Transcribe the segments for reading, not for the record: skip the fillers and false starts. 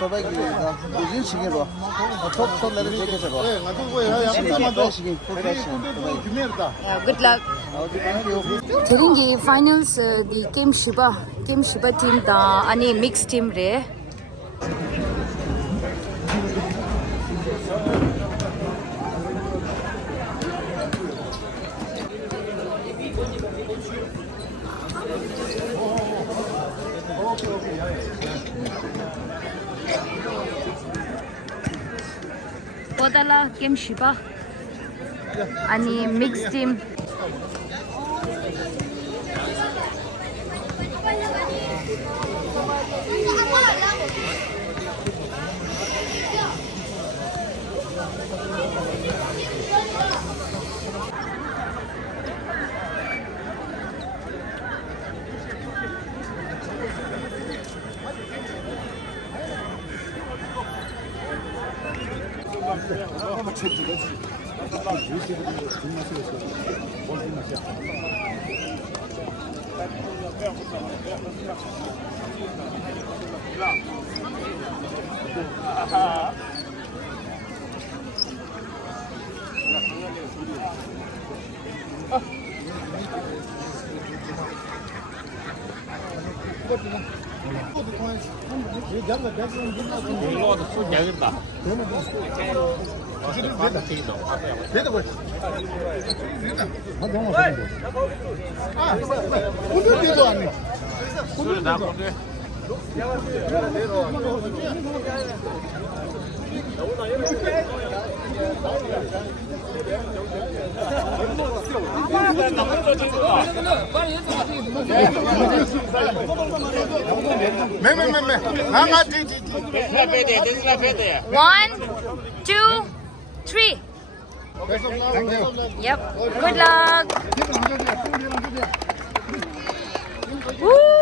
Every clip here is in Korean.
소백이가 무슨 시기로 톱 내려 제게서 네, 나도 시기 프로페셔널 Good luck. 저런기 파이널스 디 게임 시바 팀다 아니 믹스 팀래. 보달라 게임 시바 아니 믹스 팀. 이거도 술 야겠다. 군대도 안 해. 술을 다 먹네. One, two, three. Yep. Good luck. Woo!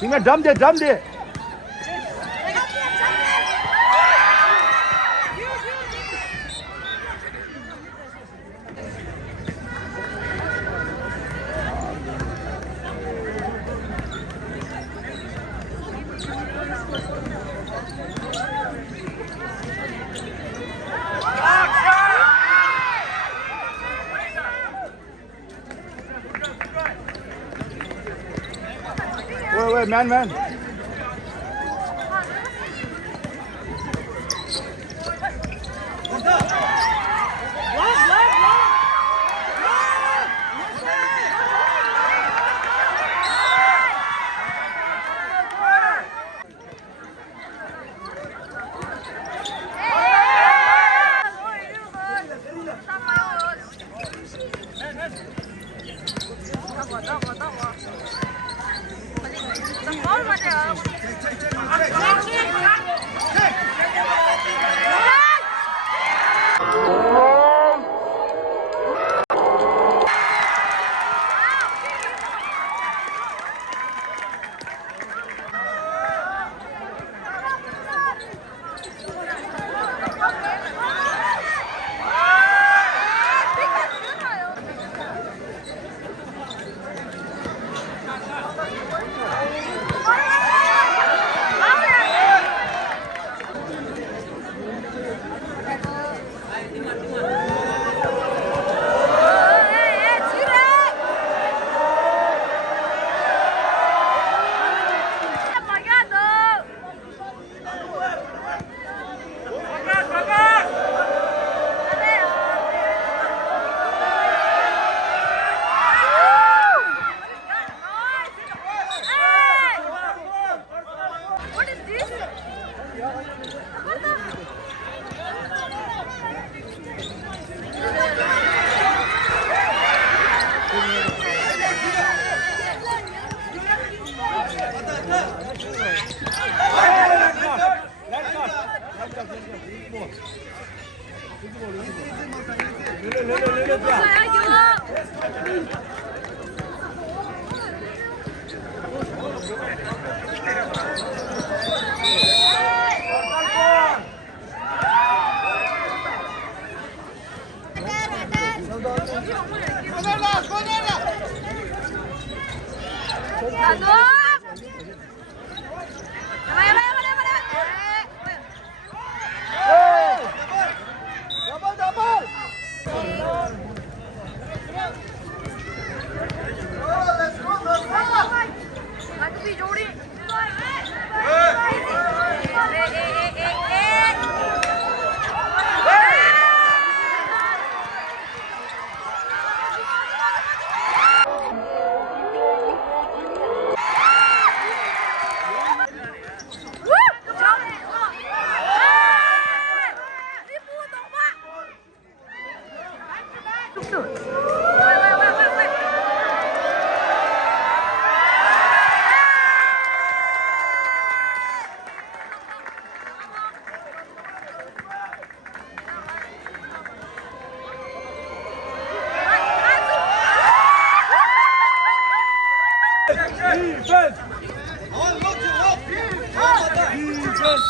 Finger, jump there. wait, man.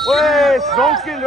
Wait, wrong skin.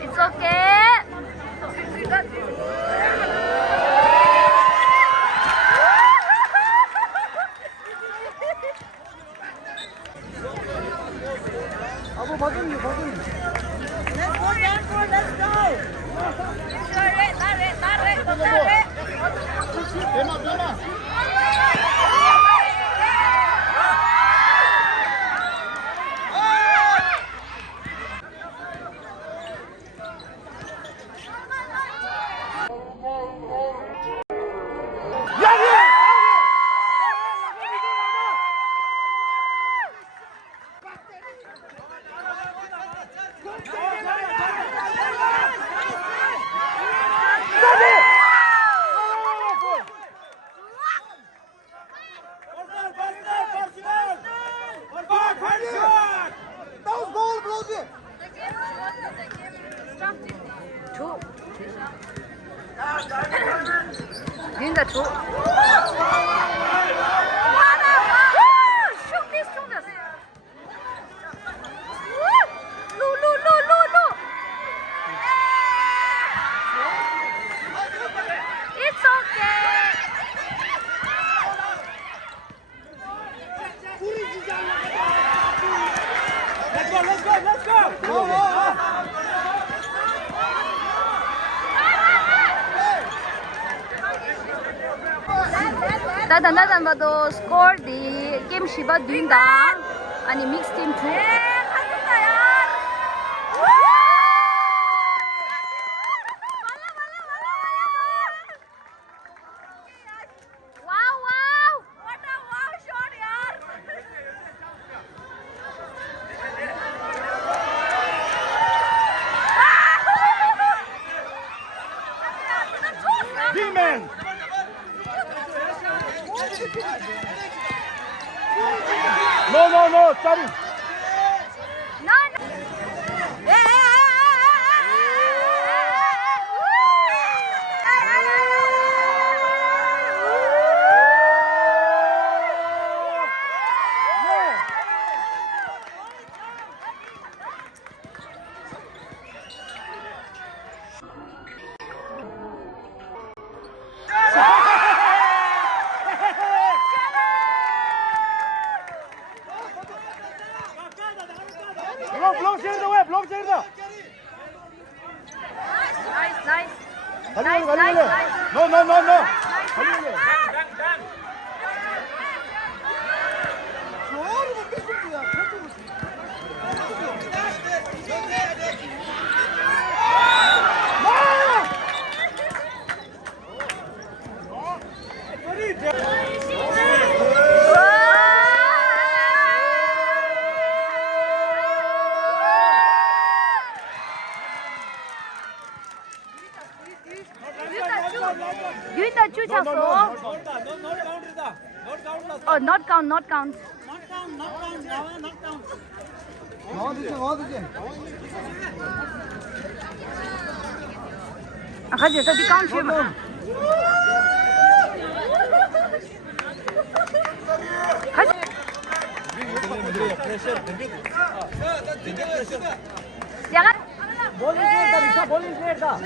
It's okay. 나단 봐도 스코어 디 게임 시바 뛴다. 아니 믹스 팀 2. 빅맨. 노 짜리. 블록 제르다 왜? 블록 제르다. 나이스. 달리래. 노. 달리래. 유인다 쫓았어. not count. 아, 가지, 저기 count 좀. 가지. 약간. 볼링 제르다.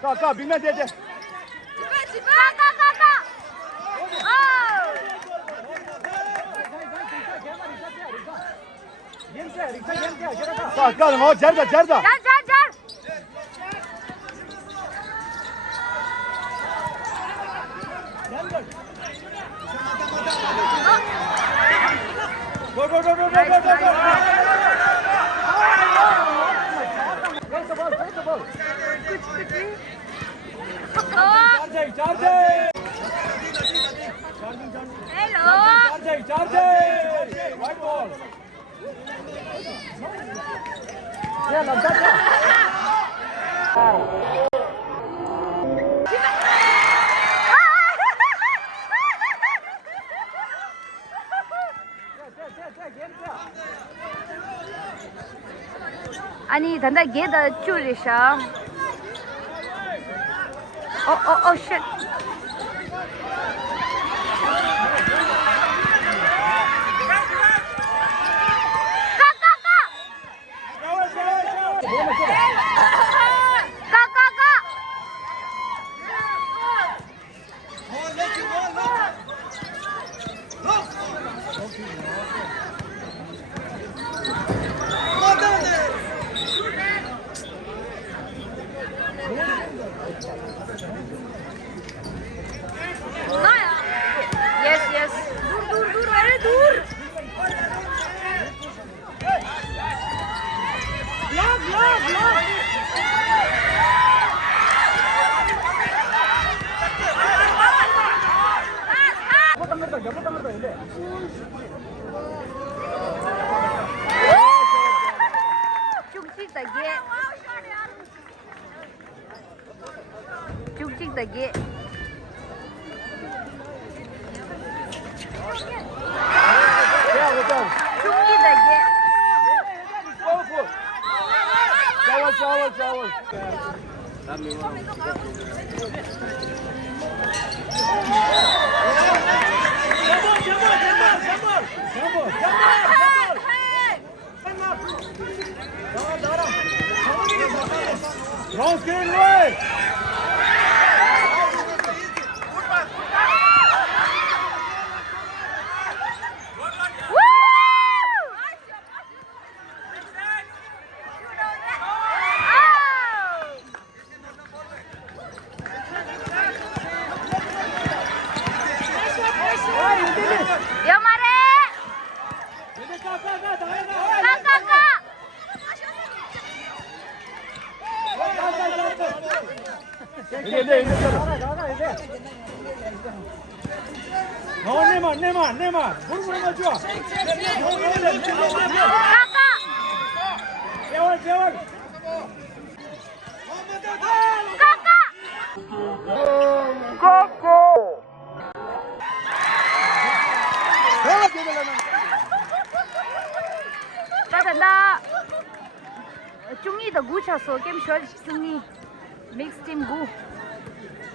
자. 가, 빅맨 돼. 가. 가, 뭐 제르다. 잘. 아니 단다 게다 줄이셔. shit. Yes. Dur, अरे दूर. 쭉찍 다게. चावल Cross game right. Neymar. Vur Joa. Devam. 나 중이도 구쳐서 게임 쉬어 중이 믹스 팀 구.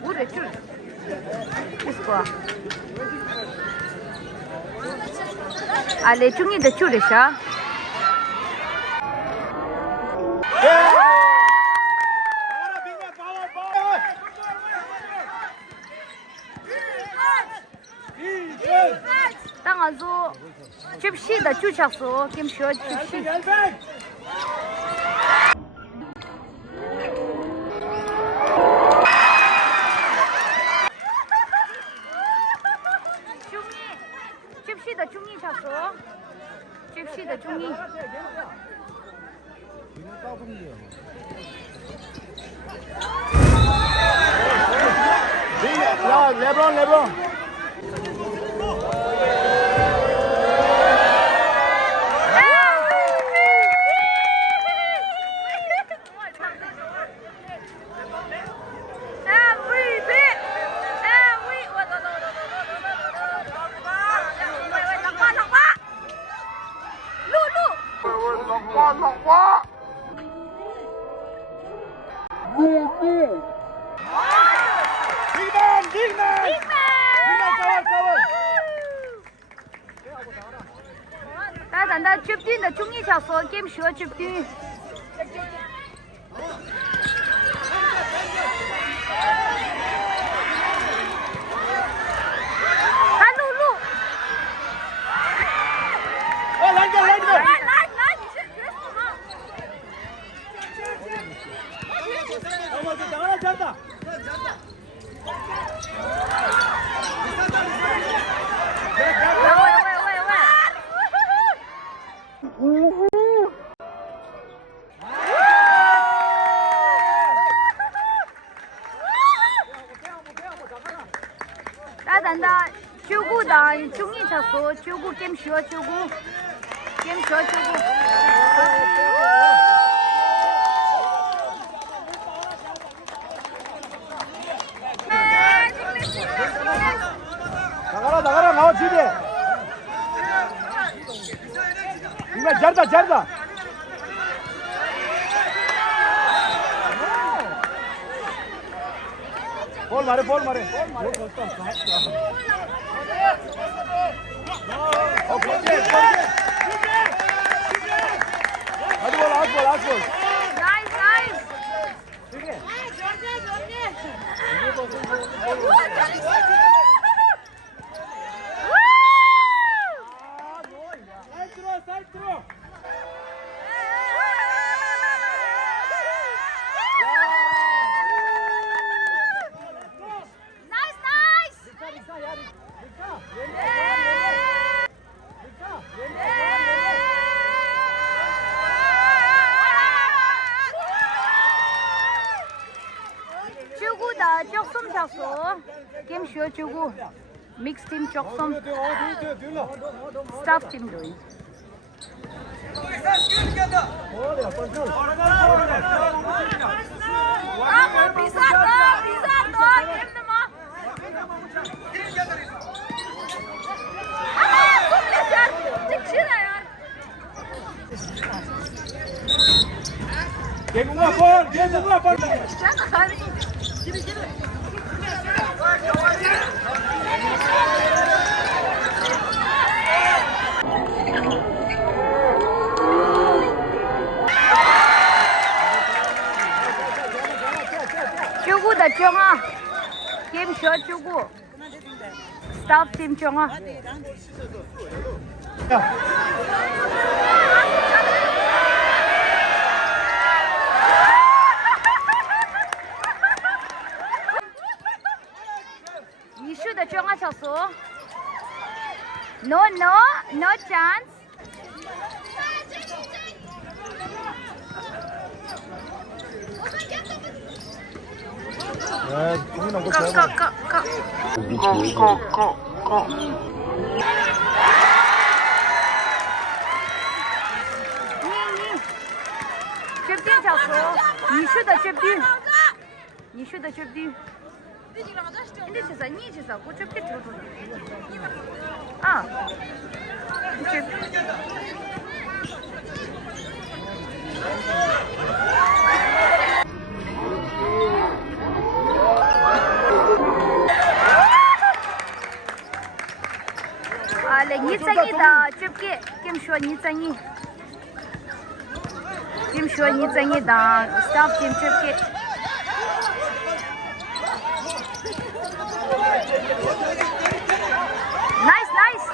우리 줄. 있어. Ale chung da chure sha. Tang azu chipshi da chu chak so kim sho chipshi. 칩시다 중이 찼어. 칩시다 중이. 야, 레브론. 나 줍딘 다 중이 찼어 게임 쉬어 줍딘. 나 주구다 중이 찼어 주구 게임 쉬어 주구 게임 쉬어 주구. 나가라 나와 지대. 이마 잘다. 볼 마래. 아주 볼. 나이스. 사이드 들어. 주구다 쪽섬 찼어 게임 쉬어 주구 믹스 팀 쪽섬 스타프 팀 doing. Get one ball. 救护的中啊，Team 学救护，Staff Team 中啊。你说的中啊，小苏。No chance。 네, 국민은 그 제발.这边小苏，你说的这边，你说的这边。你去啥？你去啥？我这边瞅瞅。啊，这边。 Ale nic ani da, čepke, kim šlo nic ani. Kim šlo nic ani da, stav kim čepke. Nice, nice.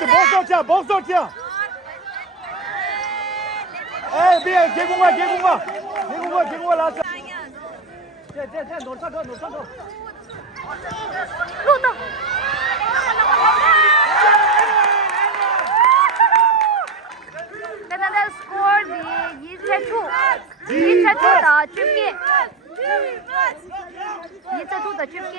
어디 목소리야. 에이, 미안, 개공아 나왔어. 쟤, 놀차줘. 路到。刚才的 score 的一菜出的直接，一菜出的直接。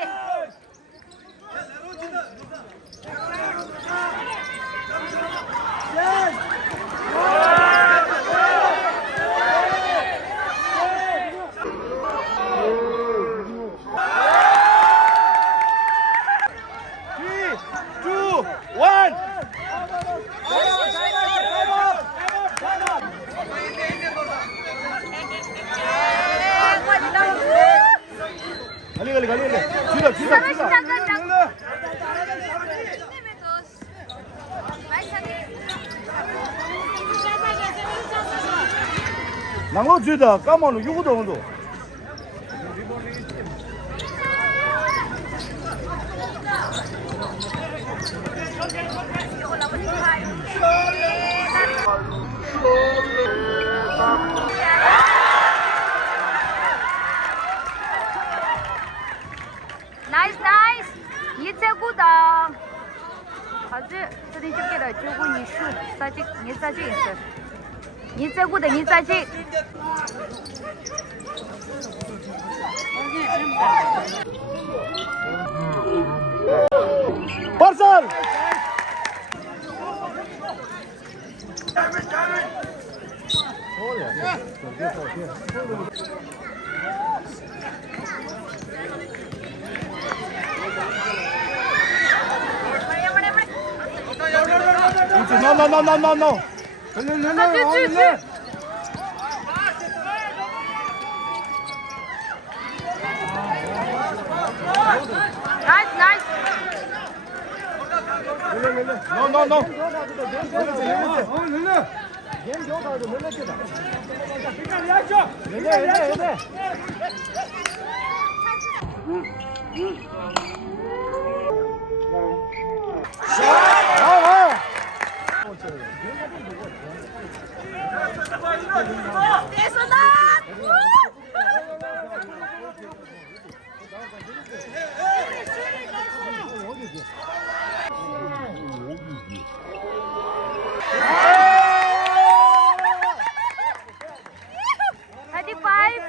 낭로 주다 까마는 요거도 온도. Nice, nice. 你这股的，好的，这里就给了九股你数，你再进是，你这股的你再进。 발살! No. Nice, nice. No.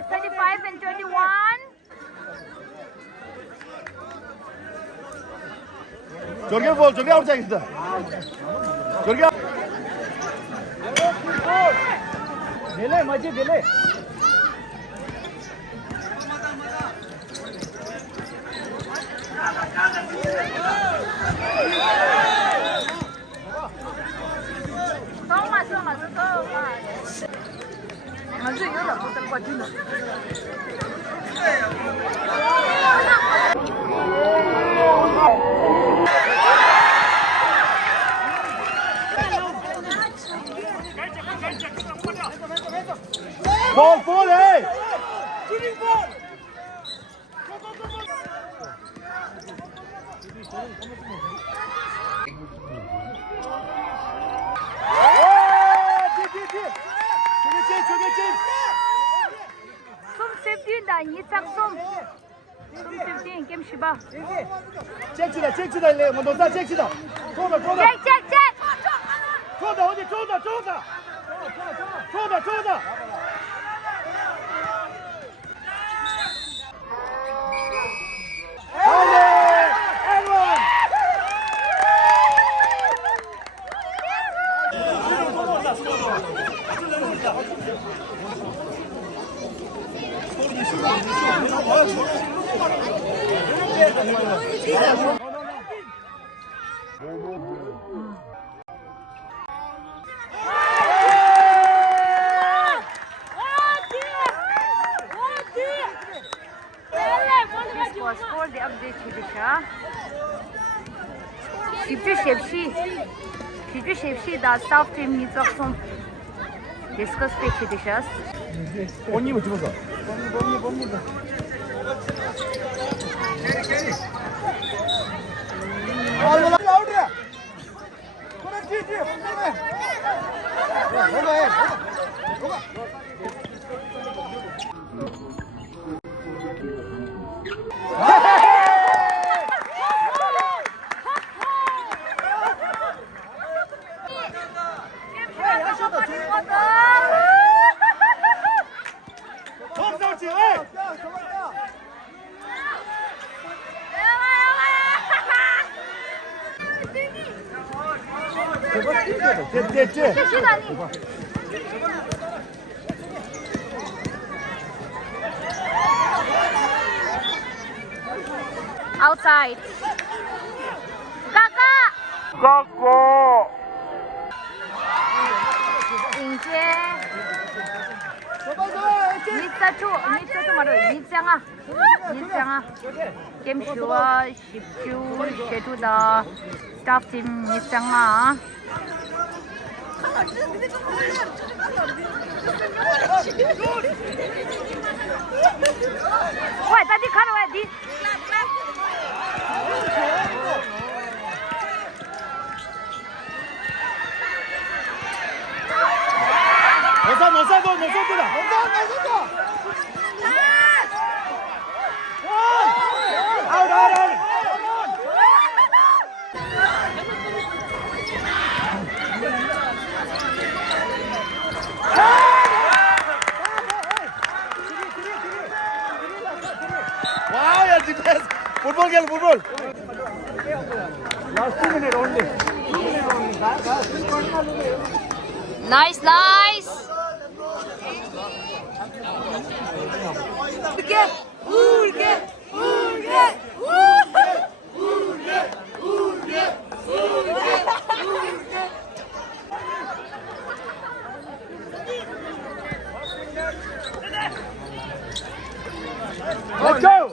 35 and 21. 저기 볼, 저기 아웃 있어. 저기 아웃. delay maji delay 볼, 해. Sum 15 이삭 sum 15 게임 시바. 잭치다, 일레. 뭐 너다 잭치다. 쏘다. 잭. 쏘다, 어디 쏘다. Score the update çekişa. Şifre şepşi da staff team nitsaksum. Discuss page çekişas. 옷입을 집어서. 됐지? Outside. Kaka. 인제. 니짜투 말어. 니짱아. 게임 쇼와 10주 쉐두다. 스타프 팀 니짱아. Wait, tadi kan di. 너사도. 아웃. 와우, 야, 디펜스. 풋볼. last 2 minutes only Nice. Let's go.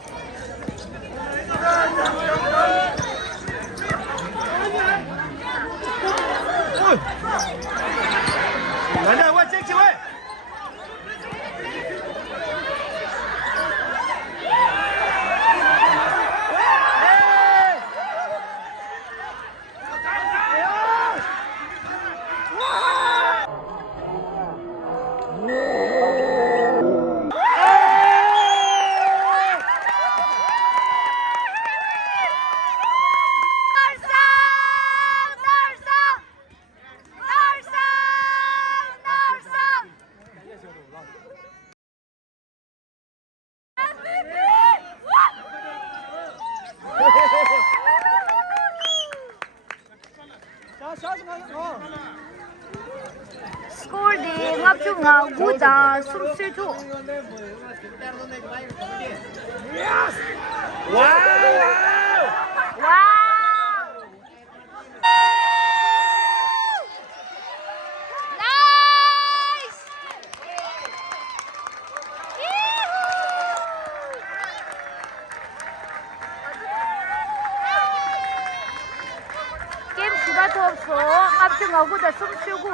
스콜딩 합중아 구자 숨쉬죠. 와. 게임 시간도 없어. 합중하고 다 숨 쉬고.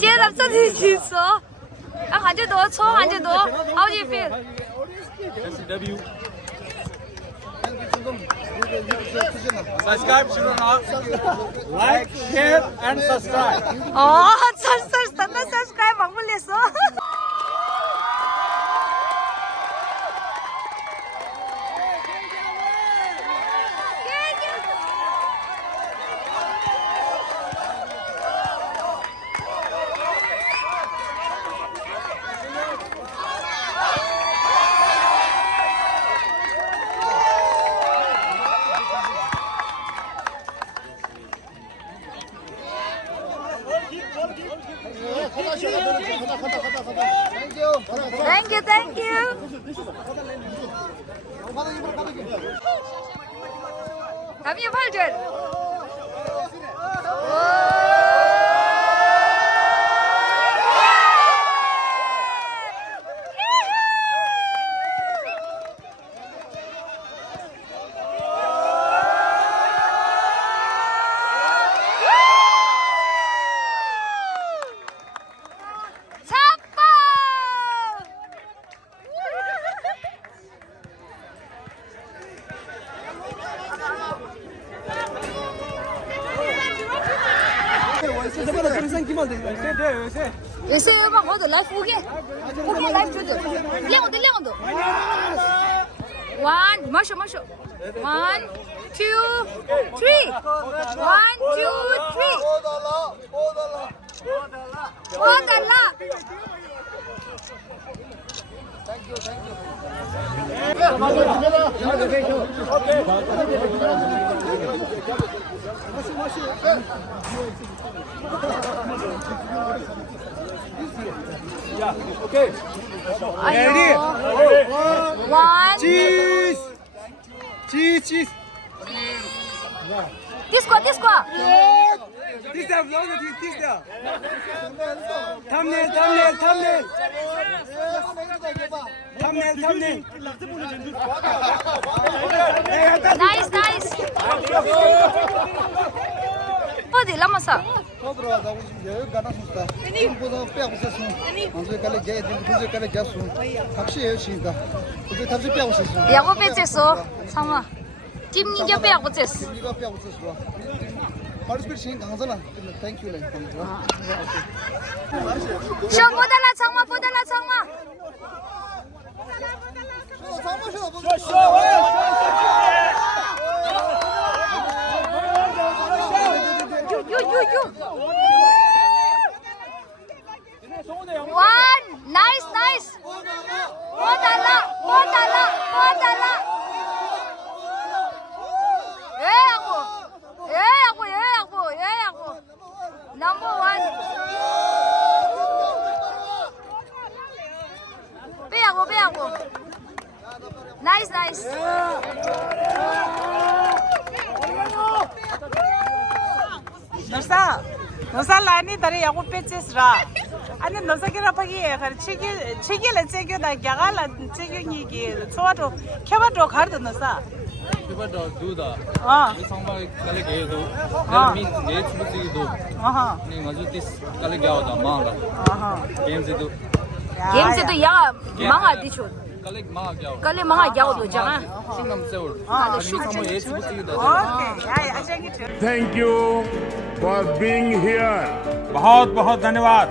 Cheer up cho thì chịu số. Anh hoàn cho đồ, số hoàn cho đồ. How do you feel? Subscribe, like, share, and subscribe. subscribe bằng một liệt số. Thank you. 담임 8절. वैसे ये बात बहुत लाइफ हो गया लाइफ जो ले दो 1 माशो 1 2 3 1 2 3 오달라 Okay. Ready? 1 Cheese. Cheese. Disco This there, this there. Thumbnail. Nice 어디 라마사 야구 배쳤어 상마 팀 이겨 빼고 쳤어 쇼 보달라 상마 유. 1 나이스. 보달라. 예야고. 넘버 1. 빼야고. 나이스. 너사 라니 다리 야구 빼체스라 아니 너사기라 파기 체기를 체교다 야갈라 체교니기 소와도 캐바도 가르도 너사 캐바도 두다 아 상발 갈래 게도 미 네츠부지도 아하 니 마주티스 갈래 가오다 망라 아하 게임즈도 야 망아 디쇼 갈래 망아 가오 깔레 망아 야오도 자가 싱남 세울 아 상발 네츠부지도 오케이 아이 아쟁이 Thank you for being here. बहुत बहुत धन्यवाद